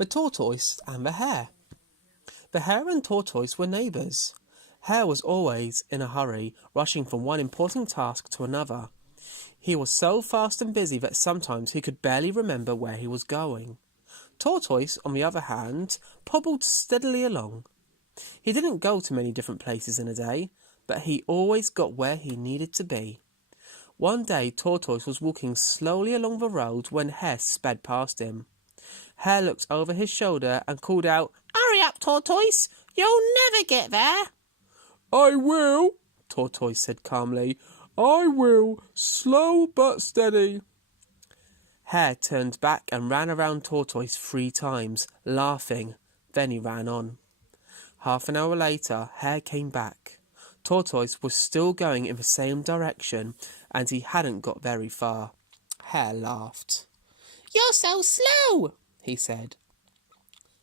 The Tortoise and the Hare. The Hare and Tortoise were neighbours. Hare was always in a hurry, rushing from one important task to another. He was so fast and busy that sometimes he could barely remember where he was going. Tortoise, on the other hand, pobbled steadily along. He didn't go to many different places in a day, but he always got where he needed to be. One day Tortoise was walking slowly along the road when Hare sped past him. Hare looked over his shoulder and called out, "Hurry up, Tortoise! You'll never get there!" "I will," Tortoise said calmly. "I will, slow but steady." Hare turned back and ran around Tortoise 3 times, laughing. Then he ran on. Half an hour later, Hare came back. Tortoise was still going in the same direction, and he hadn't got very far. Hare laughed. "You're so slow," he said.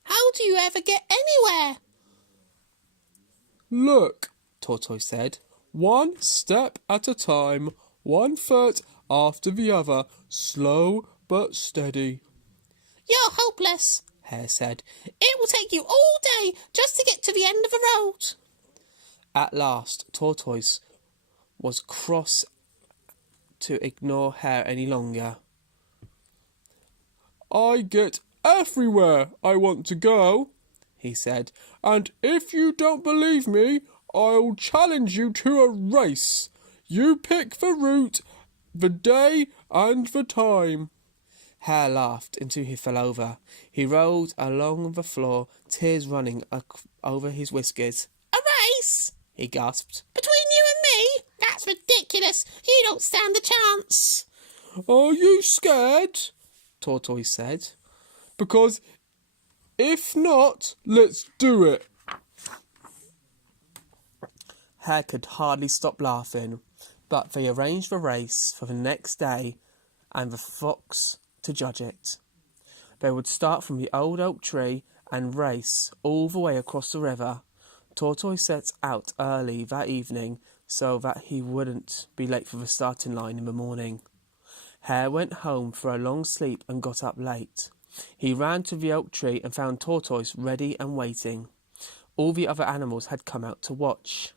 "How do you ever get anywhere?" "Look," Tortoise said. "One step at a time, 1 foot after the other, slow but steady." "You're hopeless," Hare said. "It will take you all day just to get to the end of the road." At last, Tortoise was cross to ignore Hare any longer. "I get everywhere I want to go," he said, "and if you don't believe me, I'll challenge you to a race. You pick the route, the day and the time." Hare laughed until he fell over. He rolled along the floor, tears running over his whiskers. "A race?" he gasped. "Between you and me? That's ridiculous. You don't stand a chance." "Are you scared?" Tortoise said. "Because if not, let's do it." Hare could hardly stop laughing, but they arranged the race for the next day and the fox to judge it. They would start from the old oak tree and race all the way across the river. Tortoise set out early that evening so that he wouldn't be late for the starting line in the morning. Hare went home for a long sleep and got up late. He ran to the oak tree and found Tortoise ready and waiting. All the other animals had come out to watch.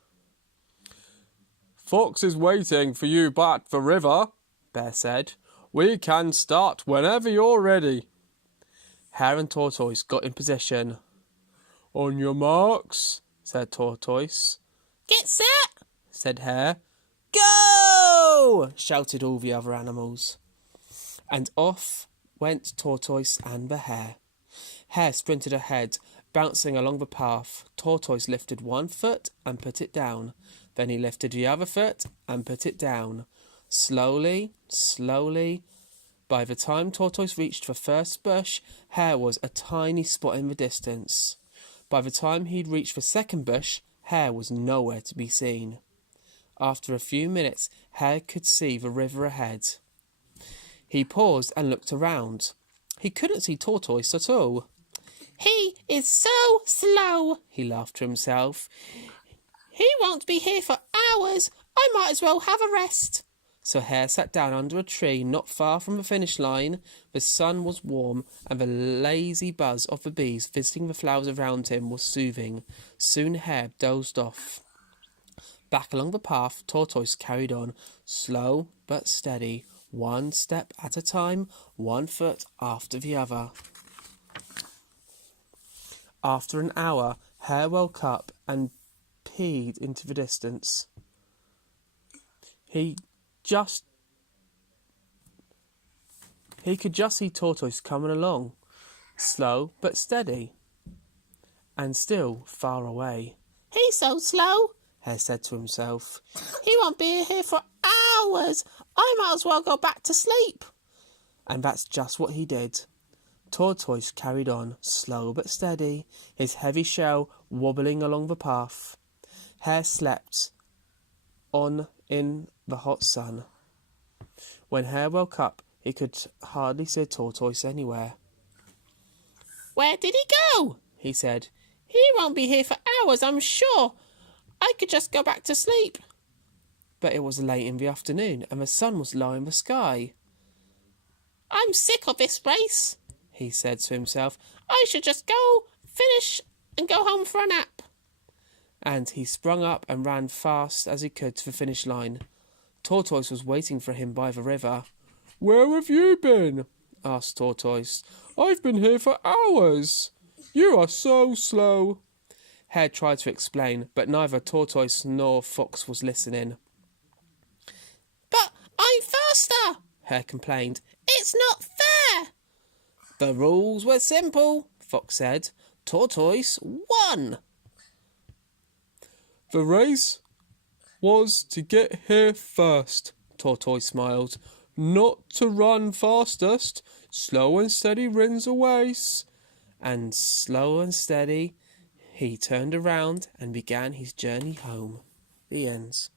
"Fox is waiting for you by the river," Bear said. "We can start whenever you're ready." Hare and Tortoise got in position. "On your marks," said Tortoise. "Get set," said Hare. "Go!" shouted all the other animals. And off went Tortoise and the Hare. Hare sprinted ahead, bouncing along the path. Tortoise lifted 1 foot and put it down. Then he lifted the other foot and put it down. Slowly, slowly. By the time Tortoise reached the first bush, Hare was a tiny spot in the distance. By the time he'd reached the second bush, Hare was nowhere to be seen. After a few minutes, Hare could see the river ahead. He paused and looked around. He couldn't see Tortoise at all. "He is so slow," he laughed to himself. "He won't be here for hours. I might as well have a rest." So Hare sat down under a tree not far from the finish line. The sun was warm, and the lazy buzz of the bees visiting the flowers around him was soothing. Soon Hare dozed off. Back along the path, Tortoise carried on, slow but steady, 1 step at a time, 1 foot after the other. After an hour, Hare woke up and peered into the distance. He could just see Tortoise coming along, slow but steady, and still far away. "He's so slow," Hare said to himself. "He won't be here for hours. I might as well go back to sleep." And that's just what he did. Tortoise carried on, slow but steady, his heavy shell wobbling along the path. Hare slept on in the hot sun. When Hare woke up, he could hardly see Tortoise anywhere. "Where did he go?" he said. "He won't be here for hours, I'm sure. I could just go back to sleep." But it was late in the afternoon, and the sun was low in the sky. "I'm sick of this race," he said to himself. I should just go finish and go home for a nap. And he sprung up and ran fast as he could to the finish line. Tortoise was waiting for him by the river. Where have you been? Asked Tortoise. I've been here for hours. You are so slow. Hare tried to explain, but neither Tortoise nor Fox was listening. But I'm faster, Hare complained. It's not fair. The rules were simple, Fox said. Tortoise won. The race was to get here first, Tortoise smiled. not to run fastest. Slow and steady wins a race. And slow and steady, he turned around and began his journey home. The ends.